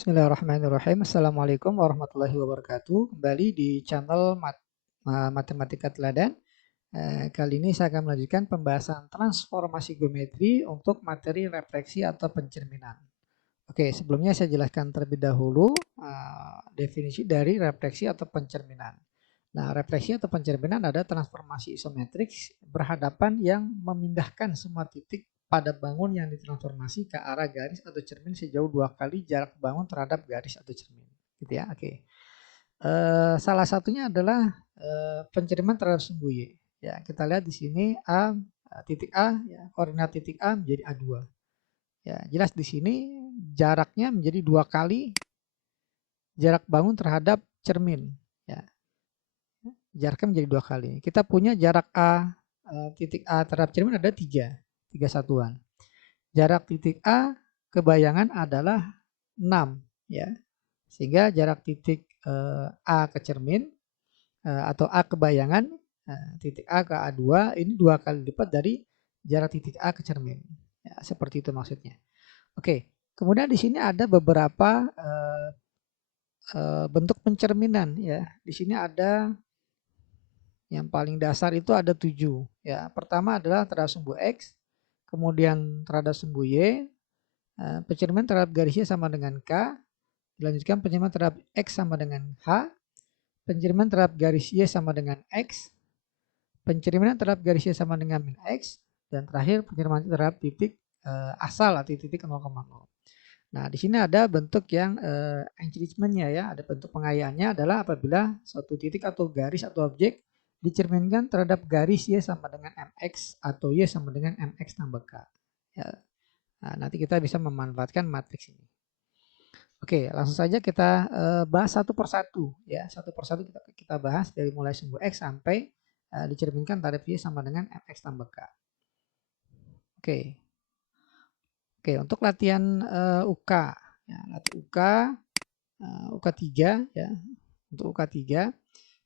Bismillahirrahmanirrahim. Assalamualaikum warahmatullahi wabarakatuh. Kembali di channel Matematika Teladan. Kali ini saya akan melanjutkan pembahasan transformasi geometri untuk materi refleksi atau pencerminan. Oke, sebelumnya saya jelaskan terlebih dahulu definisi dari refleksi atau pencerminan. Nah, refleksi atau pencerminan adalah transformasi isometrik berhadapan yang memindahkan semua titik pada bangun yang ditransformasi ke arah garis atau cermin sejauh 2 kali jarak bangun terhadap garis atau cermin. Gitu ya, oke. Salah satunya adalah pencerminan terhadap sumbu Y. Ya, kita lihat di sini titik A, ya, koordinat titik A menjadi A2. Ya, jelas di sini jaraknya menjadi 2 kali jarak bangun terhadap cermin. Ya, jaraknya menjadi 2 kali. Kita punya jarak titik A terhadap cermin ada 3 satuan. Jarak titik A ke bayangan adalah 6 ya. Sehingga jarak titik A ke cermin atau A ke bayangan titik A ke A2 ini 2 kali lipat dari jarak titik A ke cermin. Ya, seperti itu maksudnya. Oke, kemudian di sini ada beberapa bentuk pencerminan ya. Di sini ada yang paling dasar itu ada 7 ya. Pertama adalah terhadap sumbu X, kemudian terhadap sumbu Y, pencerminan terhadap garisnya sama dengan K, dilanjutkan pencerminan terhadap X sama dengan H, pencerminan terhadap garis Y sama dengan X, pencerminan terhadap garis Y sama dengan min X, dan terakhir pencerminan terhadap titik asal atau titik 0,0. Nah, di sini ada bentuk yang enrichment-nya ya, ada bentuk pengayaannya adalah apabila suatu titik atau garis atau objek dicerminkan terhadap garis Y sama dengan MX atau Y sama dengan MX tambah K. Ya. Nah, nanti kita bisa memanfaatkan matriks ini. Oke, langsung saja kita bahas satu persatu ya, satu persatu kita bahas dari mulai sumbu X sampai dicerminkan terhadap Y sama dengan MX tambah K. Oke. Oke, untuk latihan UK ya, UK UK3 ya. Untuk UK3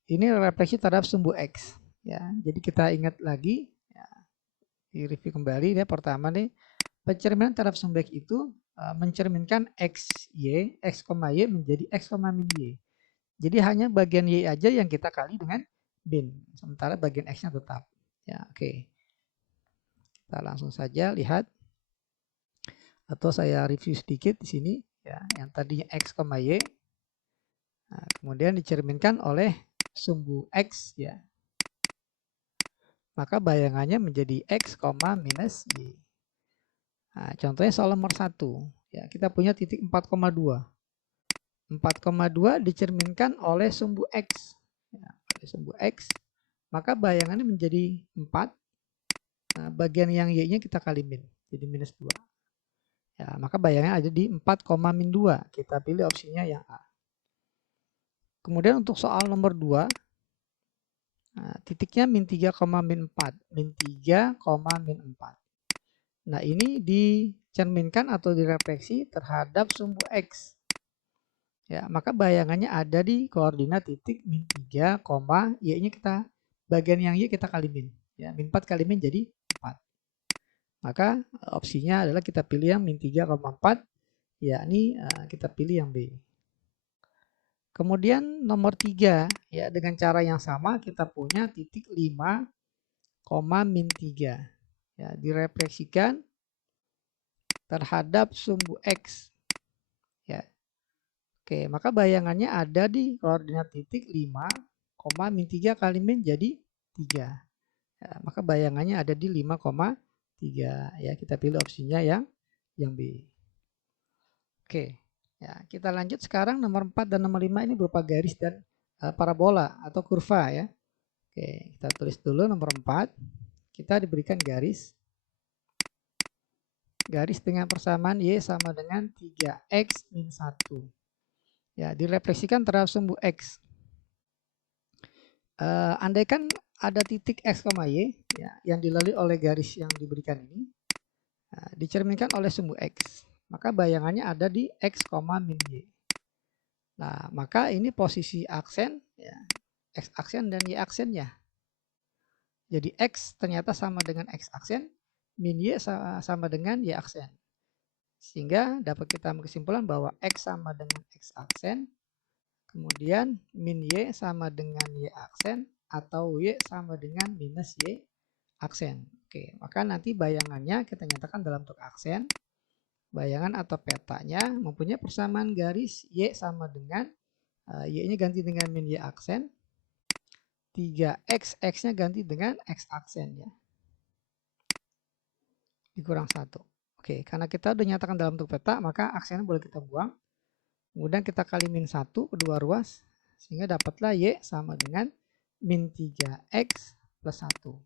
ini refleksi terhadap sumbu X ya. Jadi kita ingat lagi ya, di review kembali ya. Pertama nih, pencerminan terhadap sumbu X itu mencerminkan X Y menjadi X, min Y. Jadi hanya bagian Y aja yang kita kali dengan bin, sementara bagian X-nya tetap. Ya, oke. Kita langsung saja lihat atau saya review sedikit di sini ya, yang tadinya X, Y. Nah, kemudian dicerminkan oleh sumbu X ya. Maka bayangannya menjadi X, minus Y. Nah, contohnya soal nomor 1. Ya, kita punya titik 4,2. 4,2 dicerminkan oleh sumbu X. Ya, oleh sumbu X. Maka bayangannya menjadi 4. Nah, bagian yang Y-nya kita kali min. Jadi minus 2. Ya, maka bayangannya ada di 4, min 2. Kita pilih opsinya yang A. Kemudian untuk soal nomor 2. Nah, titiknya min 3, min 4. Min 3, min 4. Nah, ini dicerminkan atau direfleksi terhadap sumbu X. Ya, maka bayangannya ada di koordinat titik min 3, Y-nya kita, bagian yang Y kita kali min. Ya, min 4 kali min jadi 4. Maka opsinya adalah kita pilih yang min 3, 4, yakni kita pilih yang B. Kemudian nomor 3, ya dengan cara yang sama kita punya titik 5, min 3. Ya, direfleksikan terhadap sumbu X. Ya. Oke, maka bayangannya ada di koordinat titik 5, min 3 kali min jadi 3. Ya, maka bayangannya ada di 5,3. Ya, kita pilih opsinya yang B. Oke. Ya, kita lanjut sekarang nomor 4 dan nomor 5 ini berupa garis dan parabola atau kurva ya. Oke, kita tulis dulu nomor 4. Kita diberikan garis dengan persamaan Y sama dengan 3X min 1. Ya, direfleksikan terhadap sumbu X. Andaikan ada titik X, Y ya, yang dilalui oleh garis yang diberikan ini, dicerminkan oleh sumbu X. Maka bayangannya ada di X, min Y. Nah, maka ini posisi aksen, ya, X aksen dan Y aksennya. Jadi X ternyata sama dengan X aksen, min Y sama dengan Y aksen. Sehingga dapat kita ambil kesimpulan bahwa X sama dengan X aksen, kemudian min Y sama dengan Y aksen, atau Y sama dengan minus Y aksen. Oke, maka nanti bayangannya kita nyatakan dalam bentuk aksen. Bayangan atau petanya mempunyai persamaan garis Y sama dengan Y-nya ganti dengan min Y aksen, 3X, X-nya ganti dengan X aksen ya. Dikurang 1. Oke, karena kita udah nyatakan dalam bentuk peta, maka aksennya boleh kita buang. Kemudian kita kali min 1 kedua ruas, sehingga dapatlah Y sama dengan min 3X plus 1.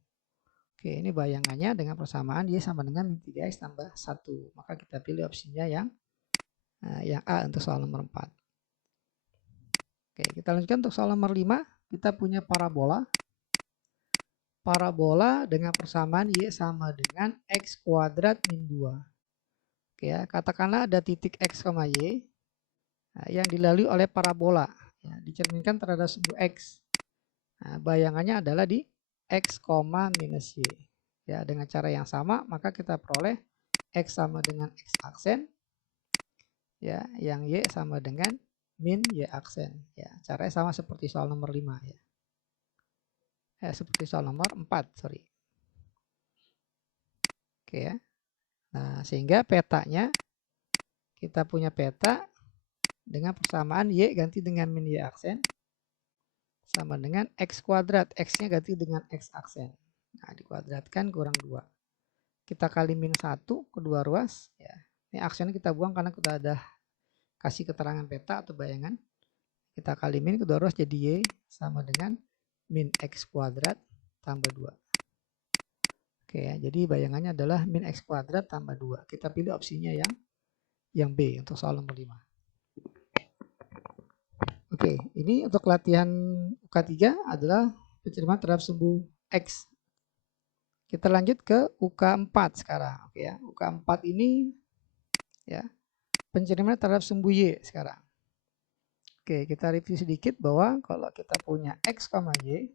Oke, ini bayangannya dengan persamaan Y sama dengan min 3X tambah 1. Maka kita pilih opsinya yang A untuk soal nomor 4. Oke, kita lanjutkan untuk soal nomor 5. Kita punya parabola. Parabola dengan persamaan Y sama dengan X kuadrat min 2. Oke ya, katakanlah ada titik X, Y yang dilalui oleh parabola. Ya, dicerminkan terhadap sumbu X. Nah, bayangannya adalah di X, minus Y. Ya, dengan cara yang sama, maka kita peroleh X sama dengan X aksen. Ya, yang Y sama dengan min Y aksen. Ya, caranya sama seperti soal nomor 5 ya. Seperti soal nomor 4, sorry. Oke ya. Nah, sehingga petanya kita punya peta dengan persamaan Y ganti dengan min Y aksen sama dengan X kuadrat. X-nya ganti dengan X aksen. Nah, dikuadratkan kurang 2. Kita kali min 1 kedua ruas. Ya. Ini aksennya kita buang karena kita ada kasih keterangan peta atau bayangan. Kita kali min kedua ruas jadi Y sama dengan min X kuadrat tambah 2. Oke ya, jadi bayangannya adalah min X kuadrat tambah 2. Kita pilih opsinya yang B untuk soal nomor 5. Oke, ini untuk latihan UK3 adalah pencerimaan terhadap sumbu X. Kita lanjut ke UK4 sekarang. Oke ya, UK4 ini ya pencerimaan terhadap sumbu Y sekarang. Oke, kita review sedikit bahwa kalau kita punya X, Y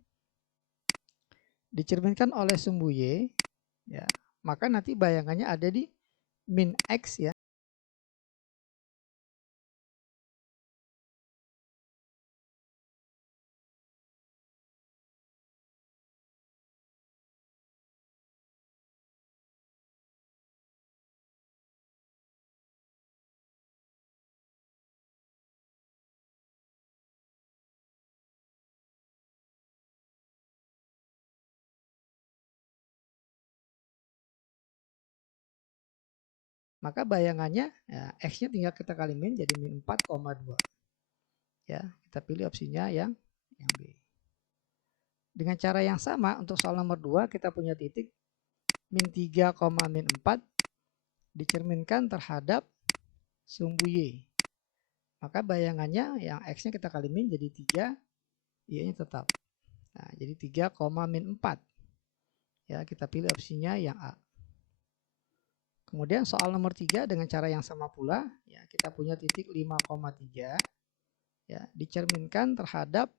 dicerminkan oleh sumbu Y, ya, maka nanti bayangannya ada di min X ya. Maka bayangannya ya, X-nya tinggal kita kali min jadi min 4,2. Ya, kita pilih opsinya yang B. Dengan cara yang sama untuk soal nomor 2 kita punya titik min 3, min 4 dicerminkan terhadap sumbu Y. Maka bayangannya yang X-nya kita kali min jadi 3, Y-nya tetap. Nah, jadi 3, min 4. Ya, kita pilih opsinya yang A. Kemudian soal nomor 3 dengan cara yang sama pula, ya, kita punya titik 5,3 ya, dicerminkan terhadap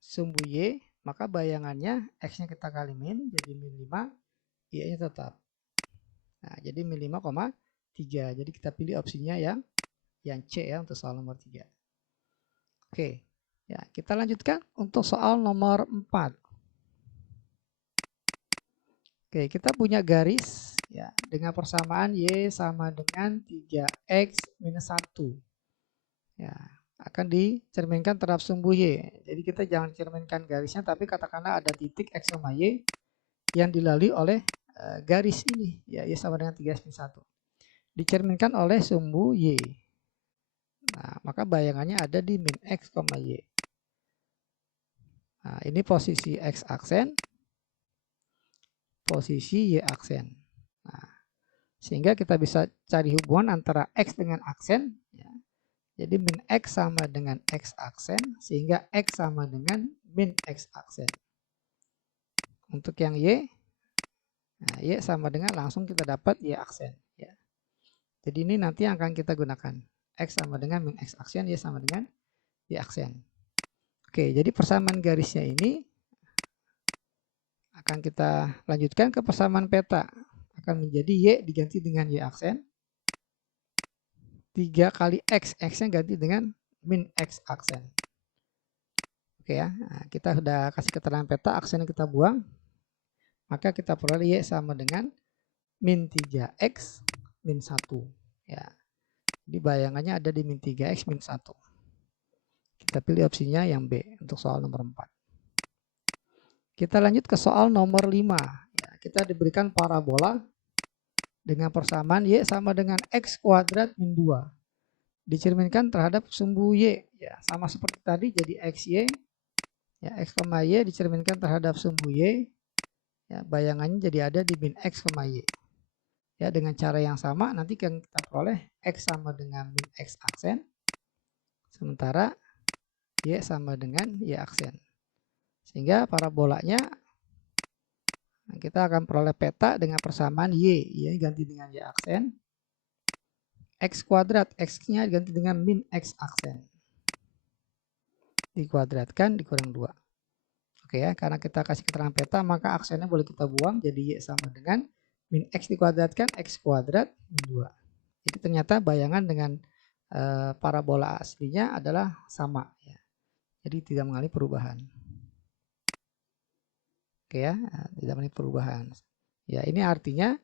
sumbu Y, maka bayangannya X-nya kita kali min jadi min 5, Y-nya tetap. Nah, jadi min 5,3. Jadi kita pilih opsinya yang C ya untuk soal nomor 3. Oke. Ya, kita lanjutkan untuk soal nomor 4. Oke, kita punya garis ya dengan persamaan Y sama dengan 3X minus 1. Ya, akan dicerminkan terhadap sumbu Y. Jadi kita jangan cerminkan garisnya, tapi katakanlah ada titik X sama Y yang dilalui oleh garis ini. Ya, Y sama dengan 3X minus 1. Dicerminkan oleh sumbu Y. Nah, maka bayangannya ada di min X, Y. Nah, ini posisi X aksen, posisi Y aksen. Nah, sehingga kita bisa cari hubungan antara X dengan aksen. Ya. Jadi min X sama dengan X aksen, sehingga X sama dengan min X aksen. Untuk yang Y, nah, Y sama dengan langsung kita dapat Y aksen. Ya. Jadi ini nanti yang akan kita gunakan. X sama dengan min X aksen, Y sama dengan Y aksen. Oke, jadi persamaan garisnya ini akan kita lanjutkan ke persamaan peta. Akan menjadi Y diganti dengan Y aksen. 3 kali X, X-nya ganti dengan min X aksen. Oke ya, nah, kita sudah kasih keterangan peta, aksennya kita buang, maka kita peroleh Y sama dengan min 3X min 1. Ya. Jadi bayangannya ada di min 3X min 1. Kita pilih opsinya yang B untuk soal nomor 4. Kita lanjut ke soal nomor 5. Ya, kita diberikan parabola dengan persamaan Y sama dengan X kuadrat min 2. Dicerminkan terhadap sumbu Y. Ya, sama seperti tadi jadi XY. Ya, X, Y dicerminkan terhadap sumbu Y. Ya, bayangannya jadi ada di min X, Y. Ya, dengan cara yang sama nanti kan kita peroleh X sama dengan min X aksen. Sementara Y sama dengan Y aksen. Sehingga parabolanya kita akan peroleh peta dengan persamaan Y. Y ganti dengan Y aksen. X kuadrat, X-nya ganti dengan min X aksen. Dikuadratkan dikurang 2. Oke ya, karena kita kasih keterangan peta, maka aksennya boleh kita buang. Jadi Y sama dengan min X dikuadratkan X kuadrat min 2. Jadi ternyata bayangan dengan parabola aslinya adalah sama. Ya. Jadi tidak mengalami perubahan. Oke ya, tidak mengalami perubahan. Ya, ini artinya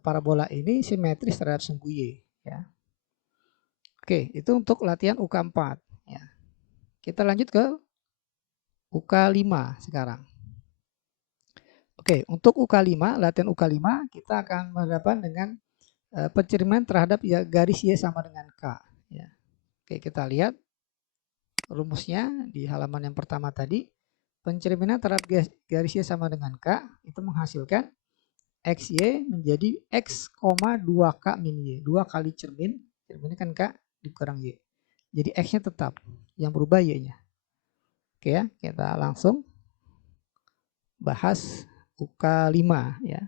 parabola ini simetris terhadap sumbu Y. Ya. Oke, itu untuk latihan UK4. Ya. Kita lanjut ke UK5 sekarang. Oke, untuk UK5, latihan UK5 kita akan berhadapan dengan pencerminan terhadap garis Y sama dengan K. Ya. Oke, kita lihat rumusnya di halaman yang pertama tadi. Pencerminan terhadap garis Y sama dengan K itu menghasilkan XY menjadi X, 2K min Y. 2 kali cermin, cerminnya kan K dikurang Y. Jadi X-nya tetap, yang berubah Y-nya. Oke ya, kita langsung bahas UK5 ya.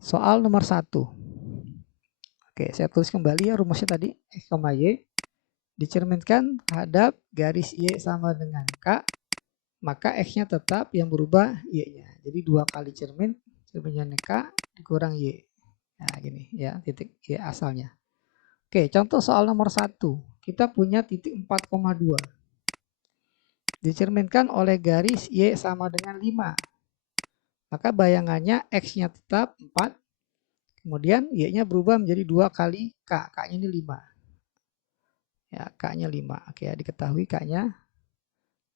Soal nomor 1. Oke, saya tulis kembali ya rumusnya tadi. X, Y dicerminkan terhadap garis Y sama dengan K, maka X-nya tetap, yang berubah Y-nya. Jadi 2 kali cermin, cerminnya K dikurang Y. Nah gini ya, titik Y asalnya. Oke, contoh soal nomor 1. Kita punya titik 4,2. Dicerminkan oleh garis Y sama dengan 5. Maka bayangannya X-nya tetap 4. Kemudian Y-nya berubah menjadi 2 kali K. K-nya ini 5. Ya, K-nya 5. Oke, ya, diketahui K-nya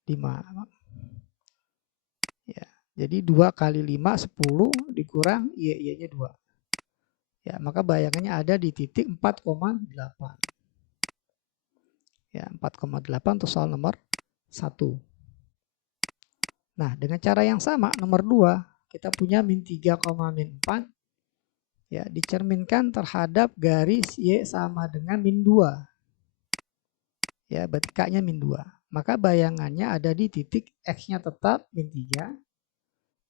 5. Ya, jadi 2 kali 5, 10 dikurang Y-nya 2. Ya, maka bayangannya ada di titik 4,8. Ya, 4,8 untuk soal nomor 1. Nah, dengan cara yang sama, nomor 2, kita punya min 3, min 4. Ya, dicerminkan terhadap garis Y sama dengan min 2. Ya, berarti K-nya min 2. Maka bayangannya ada di titik X-nya tetap min 3.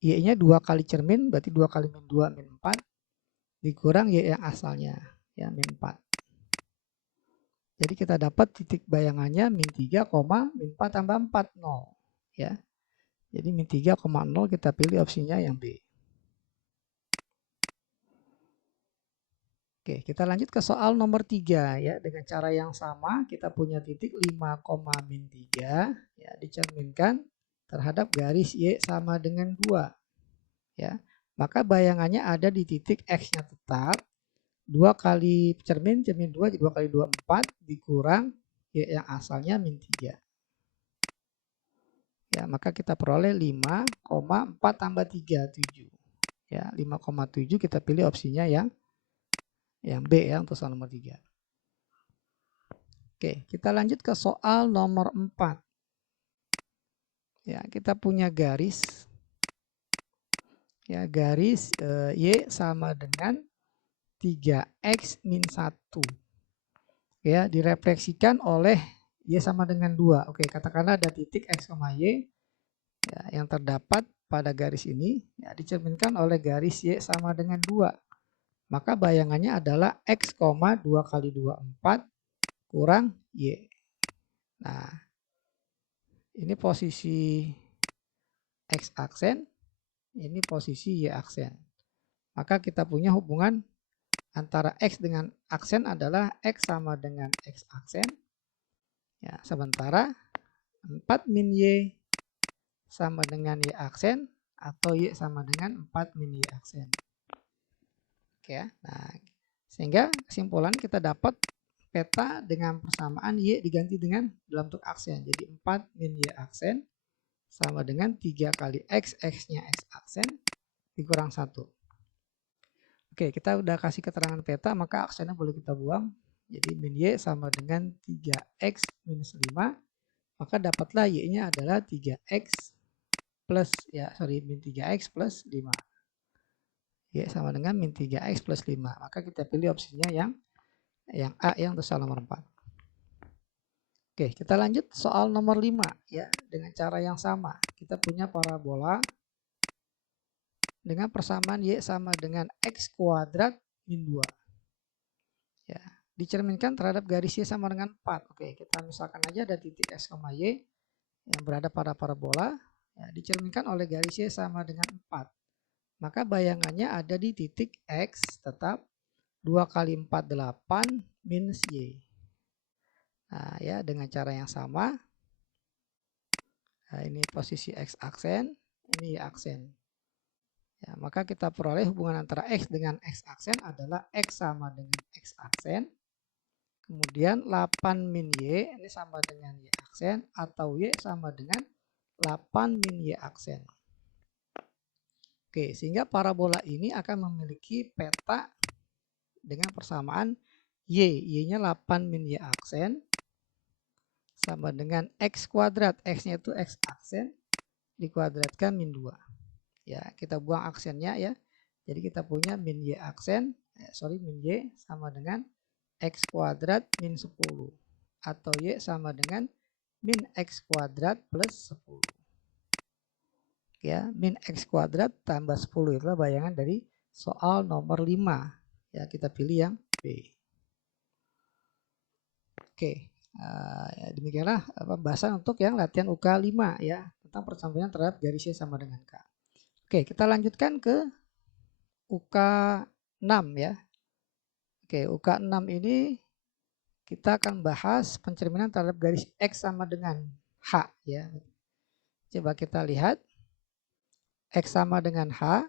Y-nya 2 kali cermin, berarti 2 kali min 2, min 4. Dikurang Y yang asalnya, ya min 4. Jadi kita dapat titik bayangannya min 3, min 4 tambah 4, 0. Ya. Jadi min 3,0 kita pilih opsinya yang B. Oke, kita lanjut ke soal nomor 3 ya. Dengan cara yang sama kita punya titik 5, min 3 ya, dicerminkan terhadap garis Y sama dengan 2. Ya. Maka bayangannya ada di titik X-nya tetap 2 kali cermin 2, 2 kali 2 4 dikurang Y yang asalnya min 3. Ya, maka kita peroleh 5,4 tambah 3, 7. Ya, 5,7 kita pilih opsinya yang B ya untuk soal nomor 3. Oke, kita lanjut ke soal nomor 4. Ya, kita punya garis. Ya, garis Y sama dengan 3X min 1. Ya, direfleksikan oleh Y sama dengan 2. Oke, katakanlah ada titik X, Y ya, yang terdapat pada garis ini ya, dicerminkan oleh garis Y sama dengan 2. Maka bayangannya adalah X, 2 kali 2, 4 kurang Y. Nah, ini posisi X aksen, ini posisi Y aksen. Maka kita punya hubungan antara X dengan aksen adalah X sama dengan X aksen. Ya, sementara 4 min Y sama dengan Y aksen atau Y sama dengan 4 min Y aksen. Oke ya. Nah, sehingga kesimpulan kita dapat peta dengan persamaan Y diganti dengan dalam bentuk aksen. Jadi 4 min Y aksen sama dengan 3 kali X, X-nya X aksen dikurang 1. Oke, kita udah kasih keterangan peta, maka aksennya boleh kita buang. Jadi min Y sama dengan 3X minus 5. Maka dapatlah Y-nya adalah 3X plus, min 3X plus 5. Y sama dengan min 3X plus 5. Maka kita pilih opsinya yang A, yang untuk soal nomor 4. Oke, kita lanjut soal nomor 5 ya, dengan cara yang sama. Kita punya parabola dengan persamaan Y sama dengan X kuadrat min 2. Ya, dicerminkan terhadap garis Y sama dengan 4. Oke, kita misalkan aja ada titik X, Y yang berada pada parabola, ya, dicerminkan oleh garis Y sama dengan 4. Maka bayangannya ada di titik X tetap 2 kali 4, 8 minus Y. Nah ya, dengan cara yang sama. Nah, ini posisi X aksen, ini Y aksen. Ya, maka kita peroleh hubungan antara X dengan X aksen adalah X sama dengan X aksen. Kemudian 8 min Y ini sama dengan Y aksen atau Y sama dengan 8 min Y aksen. Oke, sehingga parabola ini akan memiliki peta dengan persamaan Y. Y-nya 8 min Y aksen sama dengan X kuadrat. X-nya itu X aksen dikuadratkan min 2. Ya, kita buang aksennya ya. Jadi kita punya min Y aksen, min Y sama dengan X kuadrat min 10. Atau Y sama dengan min X kuadrat plus 10. Ya, min X kuadrat tambah 10 itulah bayangan dari soal nomor 5. Ya, kita pilih yang B. Oke, ya, demikianlah pembahasan untuk yang latihan UK 5 ya, tentang persampingan terhadap garis Y sama dengan K. Oke, kita lanjutkan ke UK 6 ya. Oke, UK 6 ini kita akan bahas pencerminan terhadap garis X sama dengan H ya. Coba kita lihat X sama dengan H,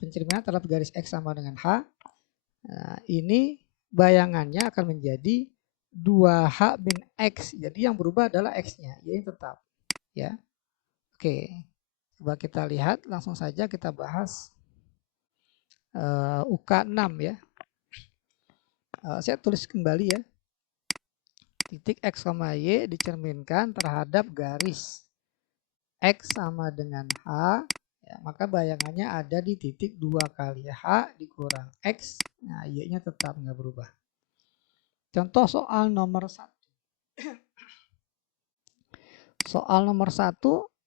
pencerminan terhadap garis X sama dengan H. Nah, ini bayangannya akan menjadi 2H min X. Jadi yang berubah adalah X-nya, Y tetap. Ya. Oke, coba kita lihat, langsung saja kita bahas UK 6 ya. Saya tulis kembali ya. Titik X, Y dicerminkan terhadap garis X sama dengan H. Ya, maka bayangannya ada di titik 2 kali H dikurang X. Nah, Y-nya tetap nggak berubah. Contoh soal nomor 1. Soal nomor 1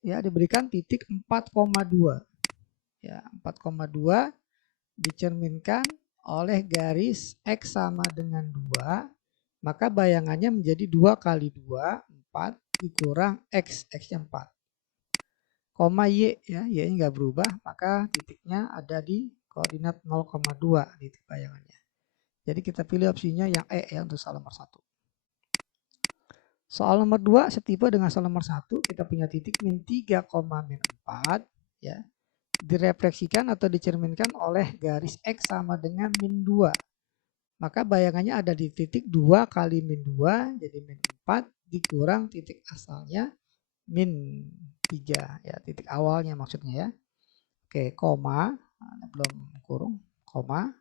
ya, diberikan titik 4,2. Ya, 4,2 dicerminkan oleh garis X sama dengan 2. Maka bayangannya menjadi 2 kali 2, 4 dikurang X, X-nya 4. Koma Y ya, Y-nya nggak berubah, maka titiknya ada di koordinat 0,2 titik bayangannya. Jadi kita pilih opsinya yang E ya untuk soal nomor 1. Soal nomor 2 setipe dengan soal nomor 1, kita punya titik min 3, min 4 ya. Direfleksikan atau dicerminkan oleh garis X sama dengan min 2. Maka bayangannya ada di titik 2 kali min 2, jadi min 4 dikurang titik asalnya min 3 ya, titik awalnya maksudnya ya. Oke, koma, belum kurung, koma.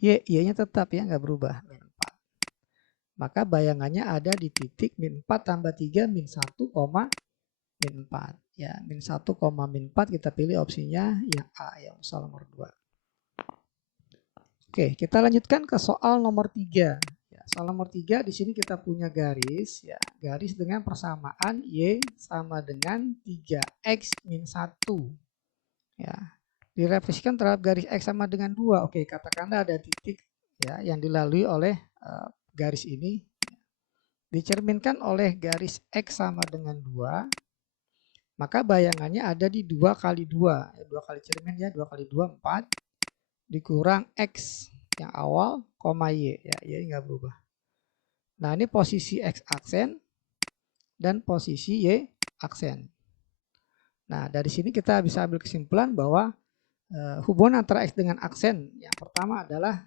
Y-nya tetap ya, nggak berubah, min 4. Maka bayangannya ada di titik min 4 tambah 3 min 1, min 4. Ya, min 1, min 4 kita pilih opsinya yang A yang soal nomor 2. Oke, kita lanjutkan ke soal nomor 3. Ya, soal nomor 3 di sini kita punya garis ya, garis dengan persamaan Y sama dengan 3X min 1. Ya, direfleksikan terhadap garis X sama dengan 2. Oke, katakanlah ada titik ya yang dilalui oleh garis ini. Dicerminkan oleh garis X sama dengan 2. Maka bayangannya ada di 2 kali 2. 2 kali cermin ya, 2 kali 2, 4. dikurang X yang awal, koma Y. Ya, Y nggak berubah. Nah, ini posisi X aksen dan posisi Y aksen. Nah, dari sini kita bisa ambil kesimpulan bahwa hubungan antara X dengan aksen yang pertama adalah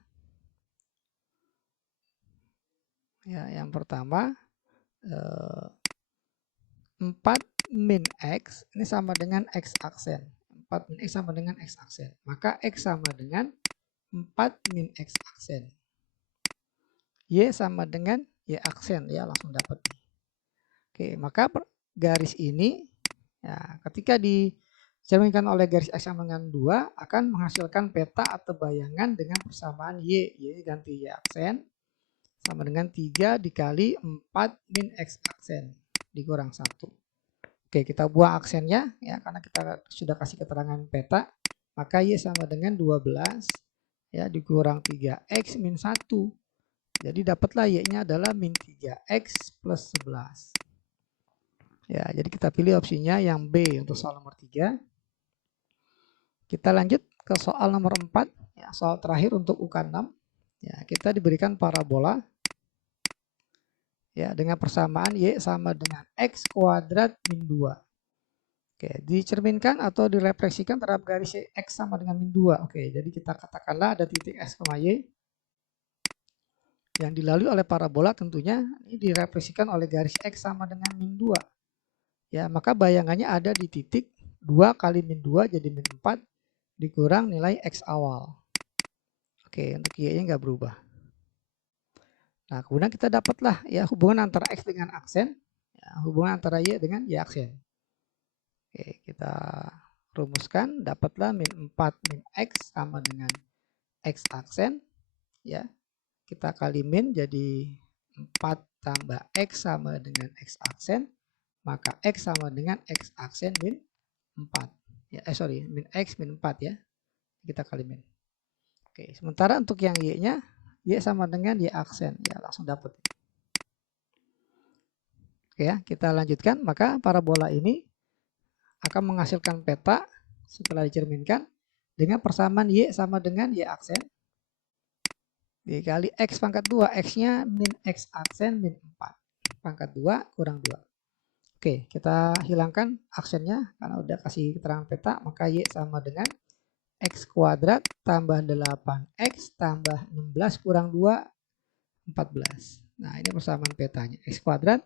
yang pertama 4 min X ini sama dengan X aksen. 4 min X sama dengan X aksen. Maka X sama dengan 4 min X aksen. Y sama dengan Y aksen, ya langsung dapat. Oke, maka garis ini ya, ketika dicerminkan oleh garis X sama dengan 2 akan menghasilkan peta atau bayangan dengan persamaan Y. Y ganti Y aksen sama dengan 3 dikali 4 min X aksen dikurang 1. Oke, kita buang aksennya ya karena kita sudah kasih keterangan peta. Maka Y sama dengan 12 ya dikurang 3X min 1. Jadi dapatlah Y-nya adalah min 3X plus 11. Ya, jadi kita pilih opsinya yang B untuk soal nomor 3. Kita lanjut ke soal nomor 4, ya, soal terakhir untuk UK6. Ya, kita diberikan parabola ya dengan persamaan Y sama dengan X kuadrat min 2. Oke, dicerminkan atau direfleksikan terhadap garis X sama dengan min 2. Oke, jadi kita katakanlah ada titik X, Y yang dilalui oleh parabola, tentunya ini direfleksikan oleh garis X sama dengan min 2. Ya, maka bayangannya ada di titik 2 kali min 2 jadi min 4 dikurang nilai X awal. Oke, untuk Y-nya nggak berubah. Nah, kemudian kita dapatlah ya hubungan antara X dengan aksen, ya, hubungan antara Y dengan Y aksen. Oke, kita rumuskan, dapatlah min 4 min X sama dengan X aksen, ya. Kita kali min jadi 4 tambah X sama dengan X aksen, maka X sama dengan X aksen min 4. Ya, min X min 4 ya. Kita kali min. Oke, sementara untuk yang Y-nya, Y sama dengan Y aksen. Ya, langsung dapat. Oke ya, kita lanjutkan. Maka parabola ini akan menghasilkan peta setelah dicerminkan dengan persamaan Y sama dengan Y aksen dikali X pangkat 2, X-nya min X aksen min 4. Pangkat 2 kurang 2. Oke, kita hilangkan aksennya karena udah kasih keterangan peta, maka Y sama dengan X kuadrat tambah 8X tambah 16 kurang 2, 14. Nah, ini persamaan petanya. X kuadrat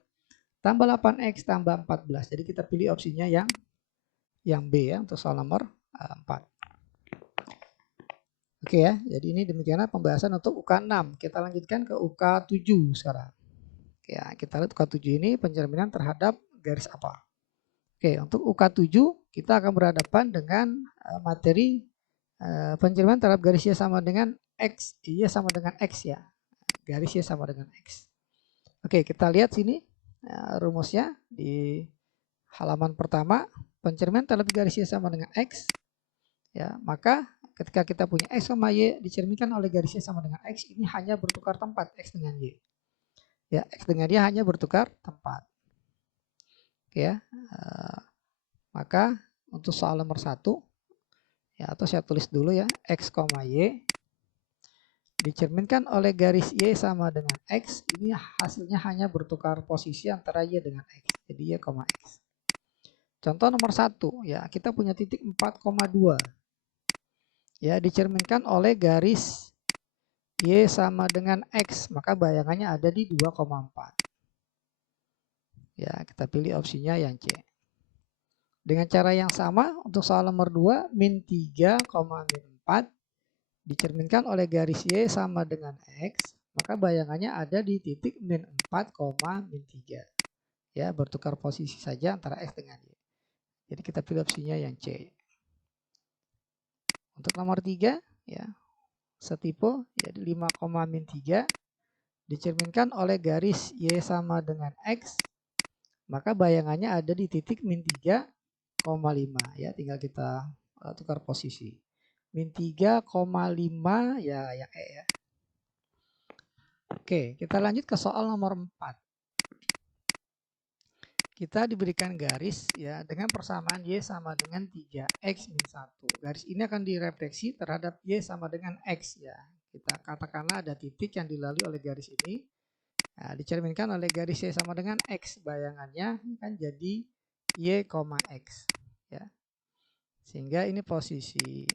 tambah 8X tambah 14. Jadi kita pilih opsinya yang B ya untuk soal nomor 4. Oke ya, jadi ini demikianlah pembahasan untuk UK6. Kita lanjutkan ke UK7 sekarang. Oke, ya, kita lihat UK7 ini pencerminan terhadap garis apa. Oke, untuk UK7 kita akan berhadapan dengan materi pencerminan terhadap garis Y sama dengan X. Y sama dengan X ya. Garis Y sama dengan X. Oke, kita lihat sini rumusnya di halaman pertama. Pencerminan terhadap garis Y sama dengan X. Ya, maka ketika kita punya X sama Y dicerminkan oleh garis Y sama dengan X, ini hanya bertukar tempat X dengan Y. Ya, X dengan Y hanya bertukar tempat. Oke ya. Maka untuk soal nomor 1 ya, atau saya tulis dulu ya, X, Y dicerminkan oleh garis Y sama dengan X, ini hasilnya hanya bertukar posisi antara Y dengan X. Jadi Y, X. Contoh nomor 1 ya, kita punya titik 4,2. Ya, dicerminkan oleh garis Y sama dengan X, maka bayangannya ada di 2,4. Ya, kita pilih opsinya yang C. Dengan cara yang sama untuk soal nomor 2, min 3, min 4 dicerminkan oleh garis Y sama dengan X, maka bayangannya ada di titik min 4, min 3. Ya, bertukar posisi saja antara X dengan Y. Jadi kita pilih opsinya yang C. Untuk nomor 3 ya, setipe ya 5, min 3 dicerminkan oleh garis Y sama dengan X, maka bayangannya ada di titik min 3,5 ya, tinggal kita tukar posisi. Min 3,5 ya yang E ya. Oke, kita lanjut ke soal nomor 4. kita diberikan garis ya dengan persamaan Y sama dengan 3X min 1. Garis ini akan direfleksi terhadap Y sama dengan X ya. Kita katakanlah ada titik yang dilalui oleh garis ini. Nah, dicerminkan oleh garis Y sama dengan X. Bayangannya kan jadi Y, X ya. Sehingga ini posisi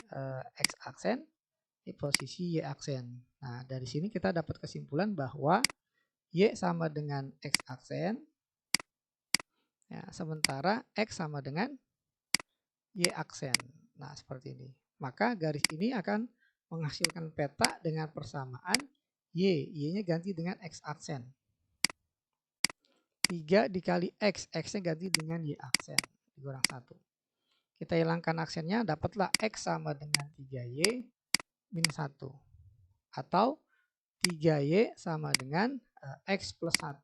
X aksen, ini posisi Y aksen. Nah, dari sini kita dapat kesimpulan bahwa Y sama dengan X aksen, ya, sementara X sama dengan Y aksen. Nah, seperti ini. Maka garis ini akan menghasilkan peta dengan persamaan Y. Y-nya ganti dengan X aksen. 3 dikali X. X-nya ganti dengan Y aksen. Dikurang 1. Kita hilangkan aksennya, dapatlah X sama dengan 3Y min 1. Atau 3Y sama dengan X plus 1.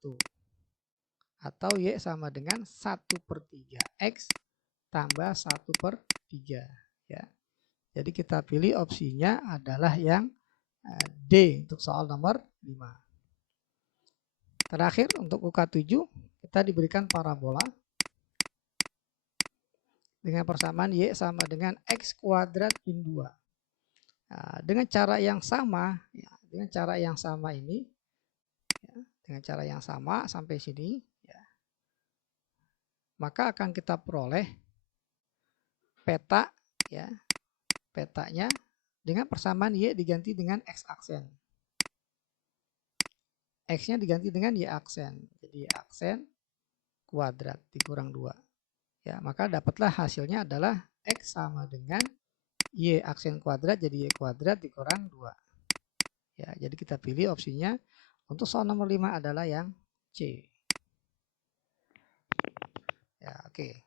Atau Y sama dengan 1/3X tambah 1/3 ya. Jadi kita pilih opsinya adalah yang D untuk soal nomor 5. Terakhir untuk UK7 kita diberikan parabola dengan persamaan Y sama dengan X kuadrat min 2. Nah, dengan cara yang sama ya, dengan cara yang sama ini ya, dengan cara yang sama sampai sini ya, maka akan kita peroleh peta ya, petanya dengan persamaan Y diganti dengan X aksen. X-nya diganti dengan Y aksen. Jadi Y aksen kuadrat dikurang 2. Ya, maka dapatlah hasilnya adalah X sama dengan Y aksen kuadrat, jadi Y kuadrat dikurang 2. Ya, jadi kita pilih opsinya untuk soal nomor 5 adalah yang C. Ya, oke.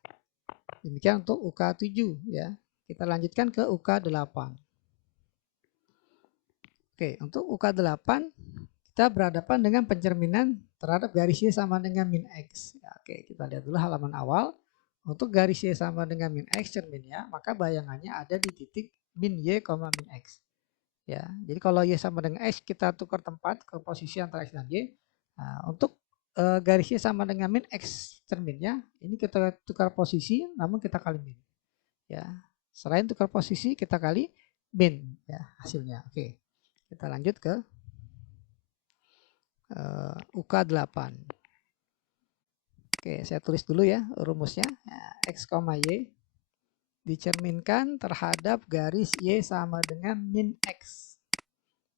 Demikian untuk UK7 ya. Kita lanjutkan ke UK8. Oke, untuk UK8 kita berhadapan dengan pencerminan terhadap garis Y sama dengan min X. Ya, oke, kita lihat dulu halaman awal. Untuk garis Y sama dengan min X cerminnya, maka bayangannya ada di titik min Y, min X. Ya, jadi kalau Y sama dengan X, kita tukar tempat ke posisi antara X dan Y. Nah, untuk garis Y sama dengan min X cerminnya, ini kita tukar posisi, namun kita kali min. Ya, selain tukar posisi, kita kali min ya hasilnya. Oke, kita lanjut ke UK8. Oke, saya tulis dulu ya rumusnya. X, Y dicerminkan terhadap garis Y sama dengan min X.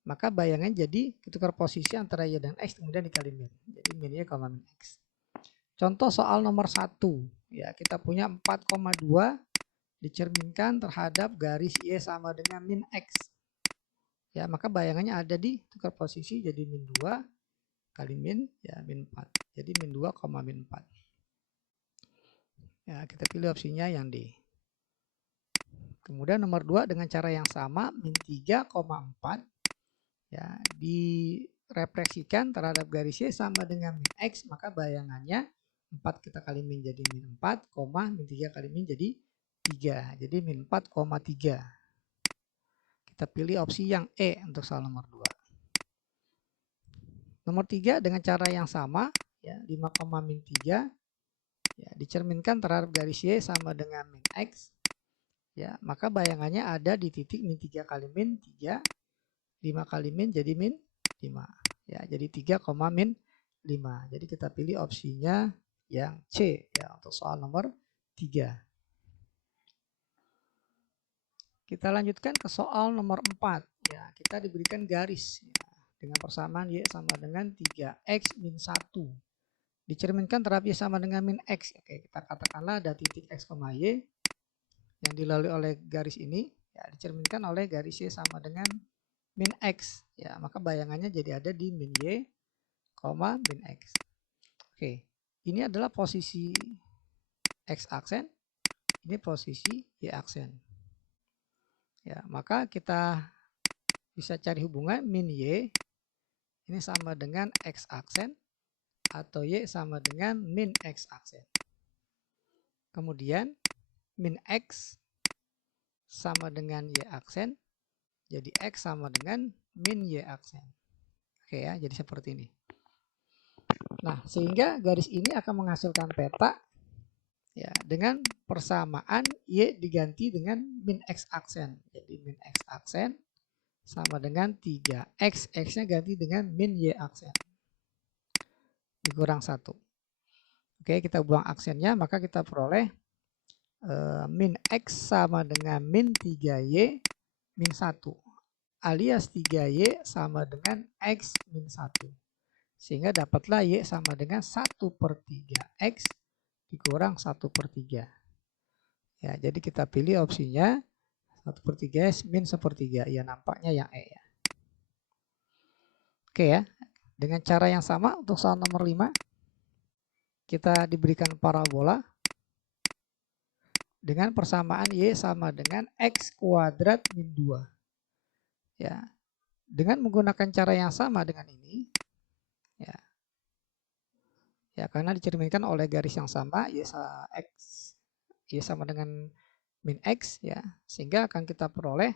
Maka bayangan jadi tukar posisi antara Y dan X kemudian dikali min. Jadi min Y, min X. Contoh soal nomor 1. Ya, kita punya 4,2 dicerminkan terhadap garis Y sama dengan min X. Ya, maka bayangannya ada di tukar posisi jadi min 2 kali min ya min 4. Jadi min 2, min 4. Ya, kita pilih opsinya yang D. Kemudian nomor 2 dengan cara yang sama min 3,4 ya direfleksikan terhadap garis Y sama dengan min X, maka bayangannya 4 kita kali min jadi min 4, min 3 kali min jadi 3. Jadi min 4,3. Kita pilih opsi yang E untuk soal nomor 2. Nomor 3 dengan cara yang sama ya 5, min 3 ya dicerminkan terhadap garis Y sama dengan min X. Ya, maka bayangannya ada di titik min 3 kali min 3, 5 kali min jadi min 5. Ya, jadi 3, min 5. Jadi kita pilih opsinya yang C ya untuk soal nomor 3. Kita lanjutkan ke soal nomor 4. Ya, kita diberikan garis ya, dengan persamaan Y sama dengan 3X min 1. Dicerminkan terhadap Y sama dengan min X. Oke, kita katakanlah ada titik X, Y yang dilalui oleh garis ini ya dicerminkan oleh garis Y sama dengan min X ya, maka bayangannya jadi ada di min Y, min X. Oke, ini adalah posisi X aksen, ini posisi Y aksen ya, maka kita bisa cari hubungan min Y ini sama dengan X aksen atau Y sama dengan min X aksen. Kemudian min X sama dengan Y aksen, jadi X sama dengan min Y aksen. Oke ya, jadi seperti ini. Nah, sehingga garis ini akan menghasilkan peta Ya, dengan persamaan Y diganti dengan min X aksen. Jadi min X aksen sama dengan 3X. X-nya ganti dengan min Y aksen. Dikurang 1. Oke, kita buang aksennya, maka kita peroleh min X sama dengan min 3Y min 1. Alias 3Y sama dengan X min 1. Sehingga dapatlah Y sama dengan 1/3X dikurang 1/3. Ya, jadi kita pilih opsinya 1/3 min 1/3. Ya, nampaknya yang E ya. Oke ya. Dengan cara yang sama untuk soal nomor 5, kita diberikan parabola dengan persamaan Y sama dengan X kuadrat min 2. Ya. Dengan menggunakan cara yang sama dengan ini, ya. Ya, karena dicerminkan oleh garis yang sama, Y sama dengan min X, ya. Sehingga akan kita peroleh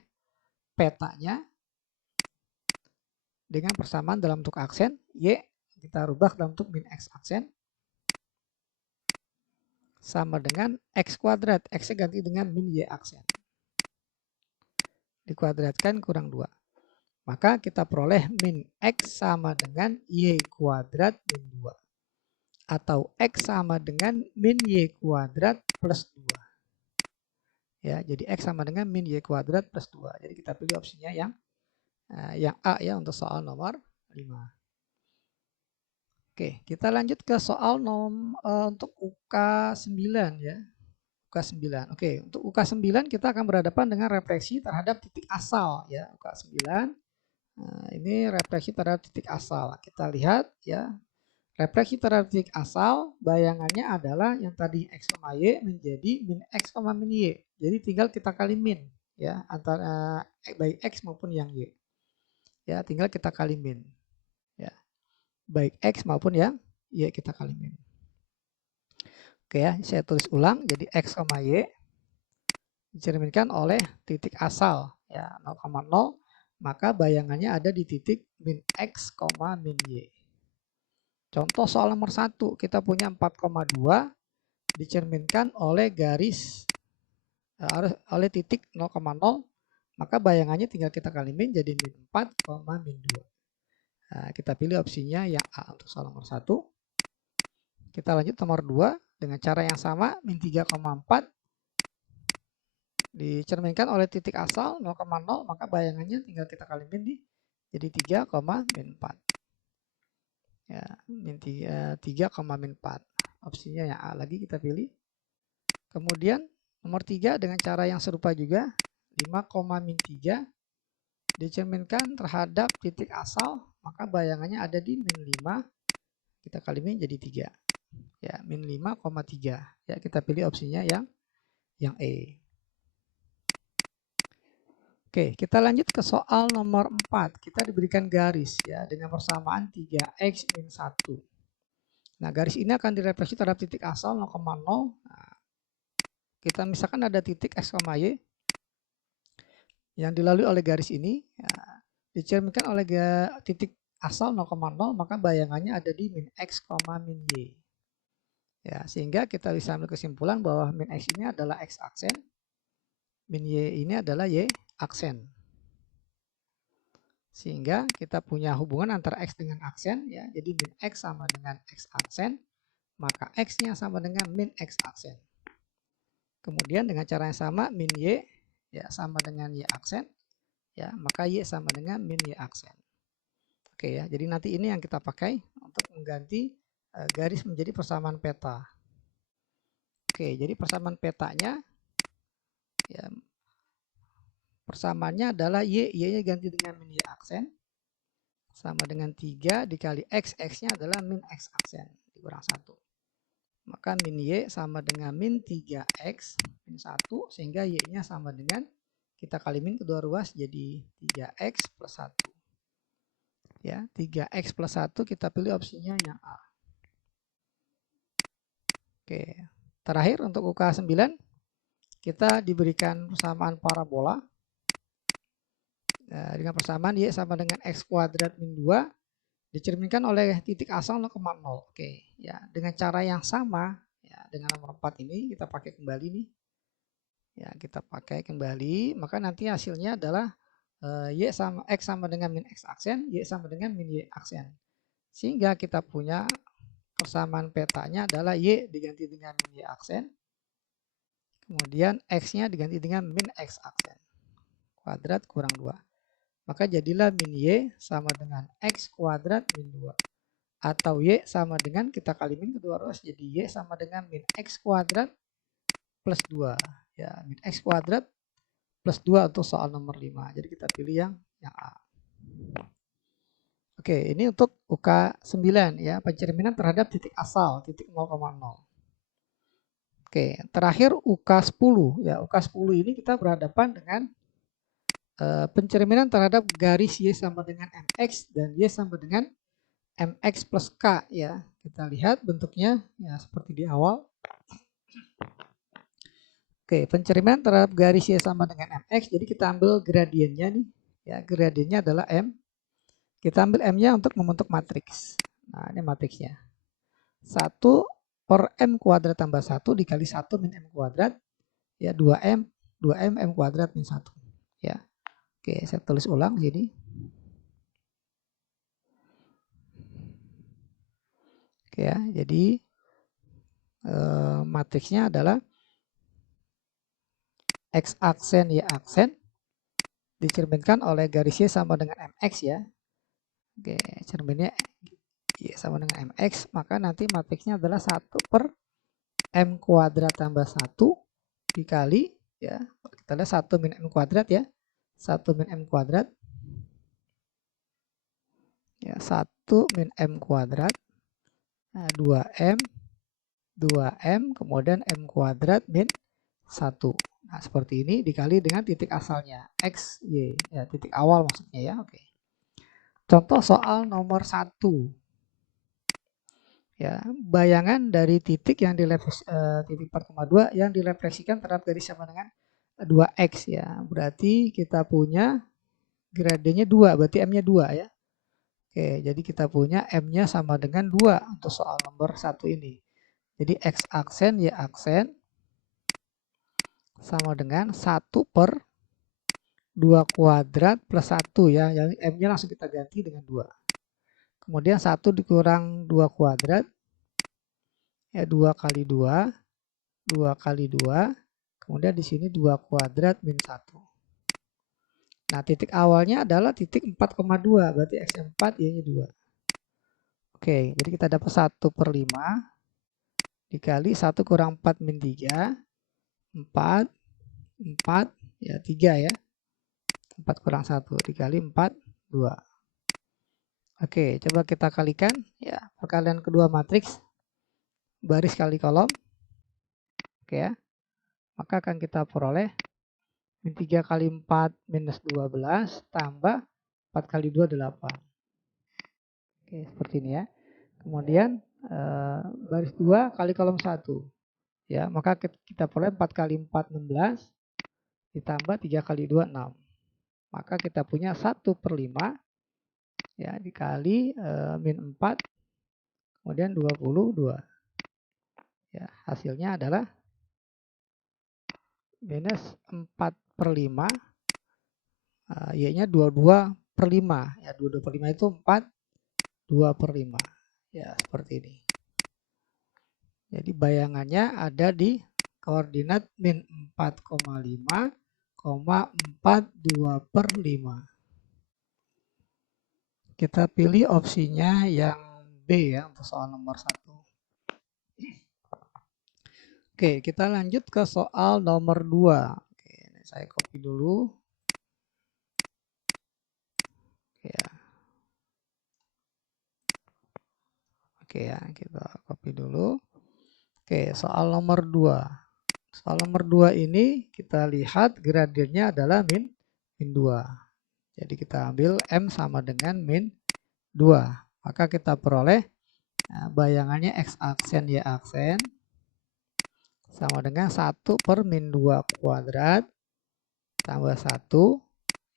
petanya dengan persamaan dalam bentuk aksen, Y kita rubah dalam bentuk min X aksen, sama dengan X kuadrat, X-nya ganti dengan min Y aksen. Dikuadratkan kurang 2. Maka kita peroleh min X sama dengan Y kuadrat min 2. Atau X sama dengan min Y kuadrat plus 2. Ya, jadi X sama dengan min Y kuadrat plus 2. Jadi kita pilih opsinya yang A ya untuk soal nomor 5. Oke, kita lanjut ke soal untuk UK9 ya. UK9. Oke, untuk UK9 kita akan berhadapan dengan refleksi terhadap titik asal ya. UK9. Nah, ini refleksi terhadap titik asal. Kita lihat ya. Refleksi terhadap titik asal bayangannya adalah yang tadi X, Y menjadi min X, min Y. Jadi tinggal kita kali min ya antara baik X maupun yang Y. Ya, tinggal kita kali min. Ya. Baik X maupun yang Y kita kali min. Oke ya, saya tulis ulang. Jadi X, Y dicerminkan oleh titik asal ya 0,0, maka bayangannya ada di titik min X, min Y. Contoh soal nomor 1, kita punya 4,2 dicerminkan oleh garis oleh titik 0,0, maka bayangannya tinggal kita kali min jadi min 4, min 2. Nah, kita pilih opsinya yang A untuk soal nomor 1. Kita lanjut nomor 2 dengan cara yang sama, min 3,4 dicerminkan oleh titik asal 0,0, maka bayangannya tinggal kita kali min jadi 3, min 4. Ya, min 3, min 4. Opsinya yang A lagi kita pilih. Kemudian nomor 3 dengan cara yang serupa juga, 5, min 3 dicerminkan terhadap titik asal, maka bayangannya ada di min 5, kita kali min jadi 3. Ya, min 5,3. Ya, kita pilih opsinya yang E. Oke, kita lanjut ke soal nomor 4. Kita diberikan garis ya dengan persamaan 3X min 1. Nah, garis ini akan direfleksi terhadap titik asal 0,0. Nah, kita misalkan ada titik X, Y yang dilalui oleh garis ini, ya, dicerminkan oleh titik asal 0,0, maka bayangannya ada di min X, min Y. Ya, sehingga kita bisa ambil kesimpulan bahwa min X ini adalah X aksen, min Y ini adalah Y aksen. Sehingga kita punya hubungan antara X dengan aksen ya. Jadi min X sama dengan X aksen, maka X-nya sama dengan min X aksen. Kemudian dengan cara yang sama min Y ya sama dengan Y aksen ya, maka Y sama dengan min Y aksen. Oke ya, jadi nanti ini yang kita pakai untuk mengganti garis menjadi persamaan peta. Oke, jadi persamaan petanya ya, persamaannya adalah Y-nya ganti dengan min Y aksen sama dengan 3 dikali X, X-nya adalah min X aksen dikurang 1. Maka min Y sama dengan min 3X min 1, sehingga Y-nya sama dengan, kita kali min kedua ruas jadi 3X plus 1. Ya, 3X plus 1 kita pilih opsinya yang A. Oke, terakhir untuk UK9 kita diberikan persamaan parabola dengan persamaan Y sama dengan X kuadrat min 2 dicerminkan oleh titik asal 0,0. Oke, ya dengan cara yang sama ya, dengan nomor 4 ini kita pakai kembali nih. Ya, kita pakai kembali, maka nanti hasilnya adalah X sama dengan min X aksen, Y sama dengan min Y aksen. Sehingga kita punya persamaan petanya adalah Y diganti dengan min Y aksen, kemudian X-nya diganti dengan min X aksen. Kuadrat kurang 2. Maka jadilah min Y sama dengan X kuadrat min 2. Atau Y sama dengan, kita kali min kedua ruas, jadi Y sama dengan min X kuadrat plus 2. Ya, min X kuadrat plus 2 untuk soal nomor 5. Jadi kita pilih yang A. Oke, ini untuk UK 9 ya, pencerminan terhadap titik asal, titik 0,0. Oke, terakhir UK 10 ya. UK 10 ini kita berhadapan dengan pencerminan terhadap garis Y sama dengan MX dan Y sama dengan MX plus K ya. Kita lihat bentuknya ya seperti di awal. Oke, pencerminan terhadap garis Y sama dengan MX, jadi kita ambil gradiennya nih. Ya, gradiennya adalah M. Kita ambil M-nya untuk membentuk matriks. Nah, ini matriksnya. 1 per M kuadrat tambah 1 dikali 1 min M kuadrat. Ya, 2M M kuadrat min 1. Ya. Oke, saya tulis ulang sini. Oke ya, jadi matriksnya adalah X aksen Y aksen dicerminkan oleh garis Y sama dengan MX ya. Oke, cerminnya Y sama dengan MX, maka nanti matriksnya adalah 1 per M kuadrat tambah 1 dikali ya, kita lihat 1 min M kuadrat ya. 1 min M kuadrat ya, 1 min M kuadrat, nah, 2M kemudian M kuadrat min 1. Nah, seperti ini dikali dengan titik asalnya X, Y, ya, titik awal maksudnya ya. Oke. Contoh soal nomor 1. Ya, bayangan dari titik yang titik 4,2 yang direfleksikan terhadap garis sama dengan 2X ya. Berarti kita punya gradiennya 2, berarti M-nya 2 ya. Oke, jadi kita punya M-nya sama dengan 2 untuk soal nomor 1 ini. Jadi X aksen Y aksen sama dengan 1 per 2 kuadrat plus 1 ya. Yang M-nya langsung kita ganti dengan 2. Kemudian 1 dikurang 2 kuadrat. Ya, 2 kali 2. 2 kali 2. Kemudian di sini 2 kuadrat min 1. Nah, titik awalnya adalah titik 4,2. Berarti X4 Y-nya 2. Oke, jadi kita dapat 1 per 5. Dikali 1 kurang 4 min 3. 4 ya 3 ya. 4 kurang 1 dikali 4 2. Oke, coba kita kalikan ya, perkalian kedua matriks baris kali kolom. Oke ya. Maka akan kita peroleh min 3 kali 4 minus 12 tambah 4 kali 2 8. Oke, seperti ini ya. Kemudian baris 2 kali kolom 1. Ya, maka kita peroleh 4 kali 4 16 ditambah 3 kali 2 6. Maka kita punya 1 per 5 ya dikali min 4 kemudian 22. Ya, hasilnya adalah minus 4 per 5 Y-nya 22 per 5 ya, 22 per 5 itu 4 2 per 5 ya, seperti ini. Jadi bayangannya ada di koordinat min 4,5, 42 per 5. Kita pilih opsinya yang B ya untuk soal nomor 1. Oke, kita lanjut ke soal nomor 2. Oke, ini saya copy dulu. Ya. Oke ya, kita copy dulu. Oke, soal nomor 2. Soal nomor 2 ini kita lihat gradiennya adalah min 2. Jadi kita ambil M sama dengan min 2. Maka kita peroleh bayangannya X aksen Y aksen sama dengan 1 per min 2 kuadrat tambah 1.